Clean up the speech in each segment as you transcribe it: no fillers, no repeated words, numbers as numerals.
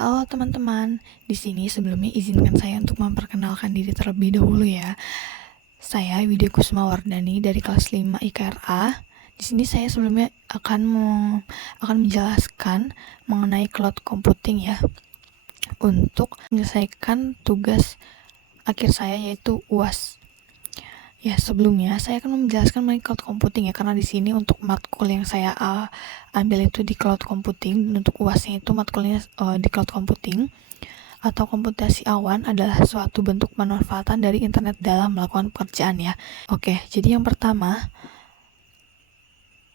Halo teman-teman, di sini sebelumnya izinkan saya untuk memperkenalkan diri terlebih dahulu ya. Saya Widya Kusmawardani dari kelas 5 IKRA. Di sini saya sebelumnya akan menjelaskan mengenai cloud computing ya, untuk menyelesaikan tugas akhir saya yaitu UAS. Ya, sebelumnya saya akan menjelaskan mengenai cloud computing ya, karena di sini untuk matkul yang saya ambil itu di cloud computing, dan untuk UASnya itu matkulnya di cloud computing atau komputasi awan adalah suatu bentuk pemanfaatan dari internet dalam melakukan pekerjaan ya. Oke, jadi yang pertama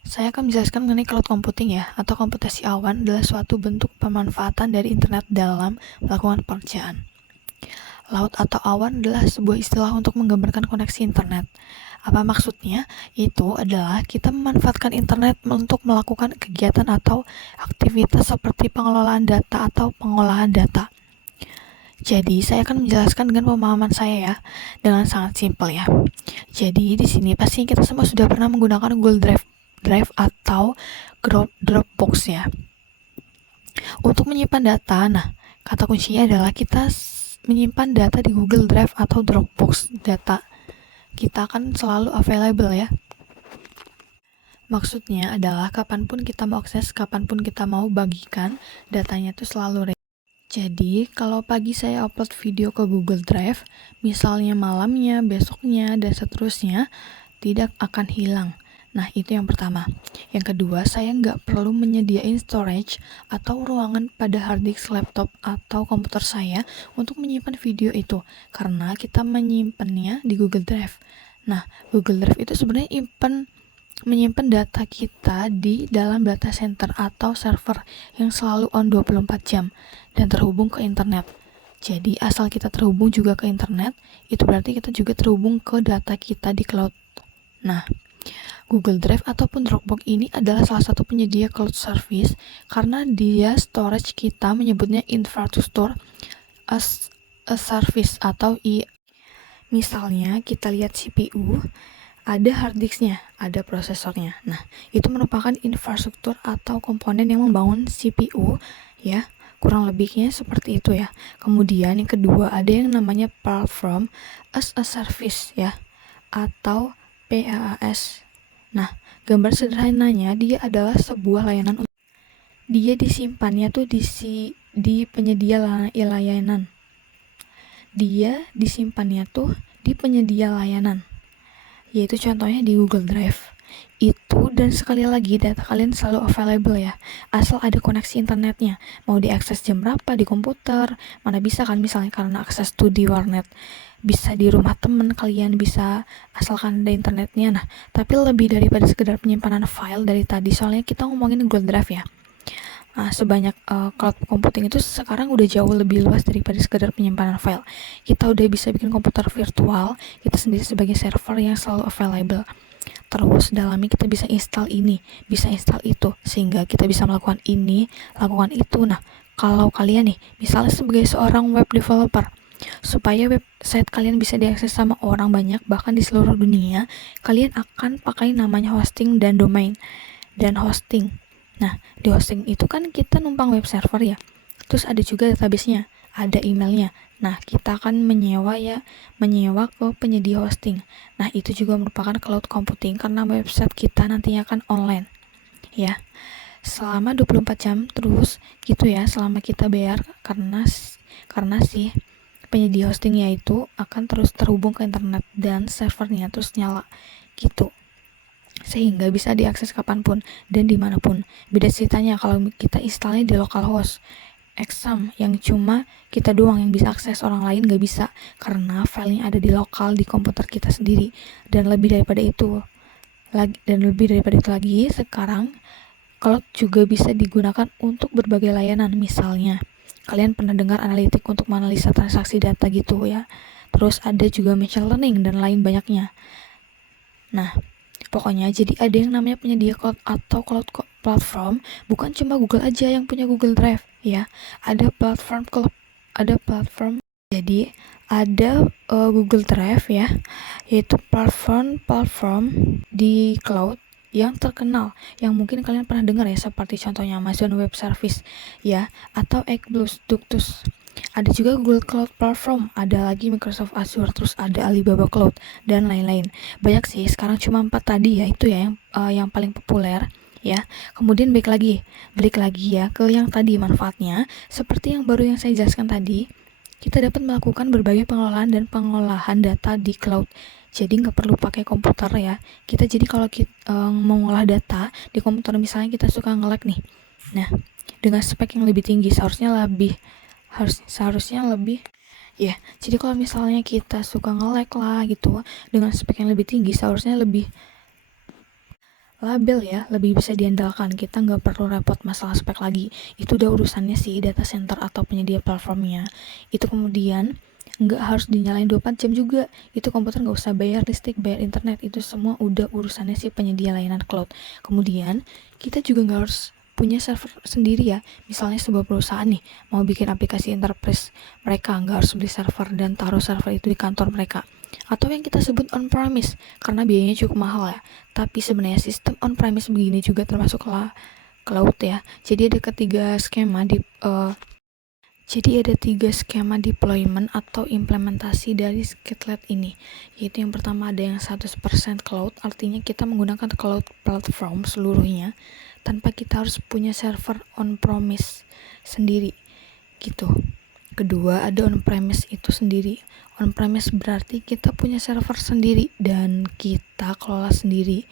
saya akan menjelaskan mengenai cloud computing ya, atau komputasi awan adalah suatu bentuk pemanfaatan dari internet dalam melakukan pekerjaan. Laut atau awan adalah sebuah istilah untuk menggambarkan koneksi internet. Apa maksudnya? Itu adalah kita memanfaatkan internet untuk melakukan kegiatan atau aktivitas seperti pengelolaan data atau pengolahan data. Jadi, saya akan menjelaskan dengan pemahaman saya ya, dengan sangat simpel ya. Jadi, di sini pasti kita semua sudah pernah menggunakan Google Drive atau Dropbox ya. Untuk menyimpan data, nah, kata kuncinya adalah kita menyimpan data di Google Drive atau Dropbox. Data kita akan selalu available ya. Maksudnya adalah kapanpun kita mau akses, kapanpun kita mau bagikan, datanya itu selalu ready. Jadi, kalau pagi saya upload video ke Google Drive, misalnya malamnya, besoknya, dan seterusnya, tidak akan hilang. Nah, itu yang pertama. Yang kedua, saya nggak perlu menyediain storage atau ruangan pada hard disk laptop atau komputer saya untuk menyimpan video itu, karena kita menyimpannya di Google Drive. Nah, Google Drive itu sebenarnya menyimpan data kita di dalam data center atau server yang selalu on 24 jam dan terhubung ke internet. Jadi, asal kita terhubung juga ke internet, itu berarti kita juga terhubung ke data kita di cloud. Nah, Google Drive ataupun Dropbox ini adalah salah satu penyedia cloud service karena dia storage kita menyebutnya infrastructure as a service atau Misalnya kita lihat CPU, ada hard disknya, ada prosesornya. Nah, itu merupakan infrastruktur atau komponen yang membangun CPU ya. Kurang lebihnya seperti itu ya. Kemudian yang kedua ada yang namanya Platform as a Service ya, atau PaaS. Nah, gambar sederhananya dia adalah sebuah layanan. Dia disimpannya tuh di penyedia layanan. Dia disimpannya tuh di penyedia layanan. Yaitu contohnya di Google Drive. Itu dan sekali lagi data kalian selalu available ya, asal ada koneksi internetnya. Mau diakses jam berapa di komputer, mana bisa kan, misalnya karena akses to di warnet, bisa di rumah temen kalian, bisa asalkan ada internetnya. Nah, tapi lebih daripada sekedar penyimpanan file dari tadi, soalnya kita ngomongin Google Drive ya. Nah, sebanyak cloud computing itu sekarang udah jauh lebih luas daripada sekedar penyimpanan file. Kita udah bisa bikin komputer virtual, kita sendiri sebagai server yang selalu available. Terus dalamnya kita bisa install ini, bisa install itu, sehingga kita bisa melakukan ini, lakukan itu. Nah, kalau kalian nih, misalnya sebagai seorang web developer, supaya website kalian bisa diakses sama orang banyak, bahkan di seluruh dunia, kalian akan pakai namanya hosting dan domain. Dan hosting. Nah, di hosting itu kan kita numpang web server ya. Terus ada juga database-nya, ada emailnya. Nah, kita akan menyewa ke penyedia hosting. Nah, itu juga merupakan cloud computing karena website kita nantinya akan online. Ya. Selama 24 jam terus gitu ya, selama kita bayar, karena si penyedia hostingnya itu akan terus terhubung ke internet dan servernya terus nyala gitu, sehingga bisa diakses kapanpun dan dimanapun. Beda ceritanya kalau kita installnya di localhost exam yang cuma kita doang yang bisa akses, orang lain gak bisa karena filenya ada di lokal di komputer kita sendiri. Dan lebih daripada itu lagi, sekarang cloud juga bisa digunakan untuk berbagai layanan. Misalnya kalian pernah dengar analitik untuk menganalisa transaksi data gitu ya. Terus ada juga machine learning dan lain banyaknya. Nah, pokoknya jadi ada yang namanya penyedia cloud atau cloud platform, bukan cuma Google aja yang punya Google Drive ya. Ada platform jadi ada Google Drive ya, yaitu platform di cloud yang terkenal, yang mungkin kalian pernah dengar ya, seperti contohnya Amazon Web Service ya, atau AWS, Ductus. Ada juga Google Cloud Platform, ada lagi Microsoft Azure, terus ada Alibaba Cloud, dan lain-lain. Banyak sih, sekarang cuma 4 tadi ya, itu ya yang paling populer ya. Kemudian balik lagi ya ke yang tadi manfaatnya, seperti yang baru yang saya jelaskan tadi, kita dapat melakukan berbagai pengelolaan dan pengolahan data di cloud. Jadi nggak perlu pakai komputer ya. Kita jadi kalau kita mau ngolah data di komputer, misalnya kita suka nge-lag nih. Nah, dengan spek yang lebih tinggi seharusnya lebih ya. Jadi kalau misalnya kita suka nge-lag lah gitu, dengan spek yang lebih tinggi seharusnya lebih label ya, lebih bisa diandalkan. Kita nggak perlu repot masalah spek lagi. Itu udah urusannya sih data center atau penyedia platformnya. Itu kemudian nggak harus dinyalain 24 jam juga. Itu komputer nggak usah bayar listrik, bayar internet. Itu semua udah urusannya sih penyedia layanan cloud. Kemudian kita juga nggak harus punya server sendiri ya. Misalnya sebuah perusahaan nih mau bikin aplikasi enterprise, mereka nggak harus beli server dan taruh server itu di kantor mereka. Atau yang kita sebut on-premise, karena biayanya cukup mahal ya. Tapi sebenarnya sistem on-premise begini juga termasuk cloud ya. Jadi ada tiga skema deployment atau implementasi dari Skitlet ini. Yaitu yang pertama ada yang 100% cloud, artinya kita menggunakan cloud platform seluruhnya tanpa kita harus punya server on-premise sendiri gitu. Kedua, ada on-premise itu sendiri. On-premise berarti kita punya server sendiri dan kita kelola sendiri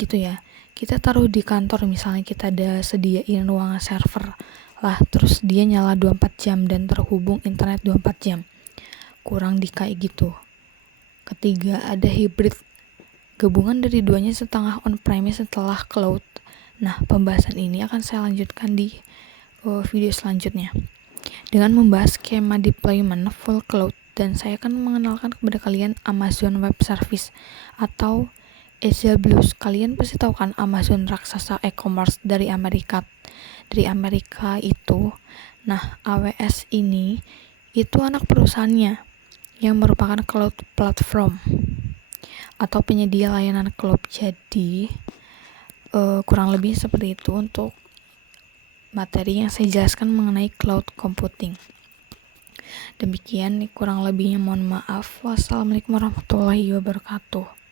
gitu ya. Kita taruh di kantor, misalnya kita ada sediain ruangan server lah, terus dia nyala 24 jam dan terhubung internet 24 jam. Kurang di kayak gitu. Ketiga, ada hybrid, gabungan dari duanya setengah on-premise setelah cloud. Nah, pembahasan ini akan saya lanjutkan di video selanjutnya dengan membahas skema deployment full cloud, dan saya akan mengenalkan kepada kalian Amazon Web Service atau AWS. Kalian pasti tahu kan Amazon, raksasa e-commerce dari Amerika itu. Nah, AWS ini itu anak perusahaannya yang merupakan cloud platform atau penyedia layanan cloud. Jadi kurang lebih seperti itu untuk materi yang saya jelaskan mengenai cloud computing. Demikian kurang lebihnya, mohon maaf. Wassalamualaikum warahmatullahi wabarakatuh.